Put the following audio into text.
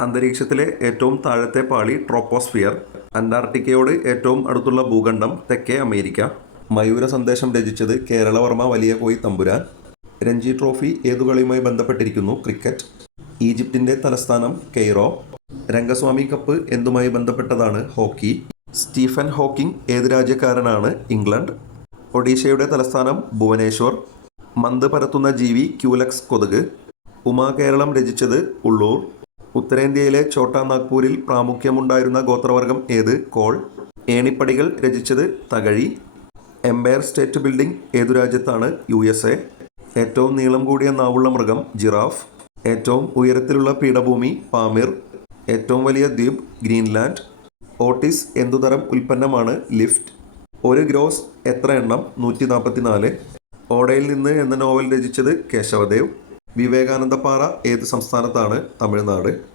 അന്തരീക്ഷത്തിലെ ഏറ്റവും താഴത്തെ പാളി ട്രോപ്പോസ്ഫിയർ. അന്റാർട്ടിക്കയോട് ഏറ്റവും അടുത്തുള്ള ഭൂഖണ്ഡം തെക്കേ അമേരിക്ക. മയൂര സന്ദേശം രചിച്ചത് കേരളവർമ്മ വലിയ കോയി തമ്പുരാൻ. രഞ്ജി ട്രോഫി ഏതു കളിയുമായി ബന്ധപ്പെട്ടിരിക്കുന്നു? ക്രിക്കറ്റ്. ഈജിപ്തിൻ്റെ തലസ്ഥാനം കെയ്റോ. രംഗസ്വാമി കപ്പ് എന്തുമായി ബന്ധപ്പെട്ടതാണ്? ഹോക്കി. സ്റ്റീഫൻ ഹോക്കിംഗ് ഏത് രാജ്യക്കാരനാണ്? ഇംഗ്ലണ്ട്. ഒഡീഷയുടെ തലസ്ഥാനം ഭുവനേശ്വർ. മന്ത് പരത്തുന്ന ജീവി ക്യൂലക്സ് കൊതുക്. ഉമാകേരളം രചിച്ചത് ഉള്ളൂർ. ഉത്തരേന്ത്യയിലെ ഛോട്ടാ നാഗ്പൂരിൽ പ്രാമുഖ്യമുണ്ടായിരുന്ന ഗോത്രവർഗം ഏത്? കോൾ. ഏണിപ്പടികൾ രചിച്ചത് തകഴി. എംപയർ സ്റ്റേറ്റ് ബിൽഡിംഗ് ഏതു രാജ്യത്താണ്? USA. ഏറ്റവും നീളം കൂടിയ നാവുള്ള മൃഗം ജിറാഫ്. ഏറ്റവും ഉയരത്തിലുള്ള പീഠഭൂമി പാമിർ. ഏറ്റവും വലിയ ദ്വീപ് ഗ്രീൻലാൻഡ്. ഓട്ടിസ് എന്തുതരം ഉൽപ്പന്നമാണ്? ലിഫ്റ്റ്. ഒരു ഗ്രോസ് എത്ര എണ്ണം? 144. ഓടയിൽ നിന്ന് എന്ന നോവൽ രചിച്ചത് കേശവദേവ്. വിവേകാനന്ദ പാറ ഏത് സംസ്ഥാനത്താണ്? തമിഴ്നാട്.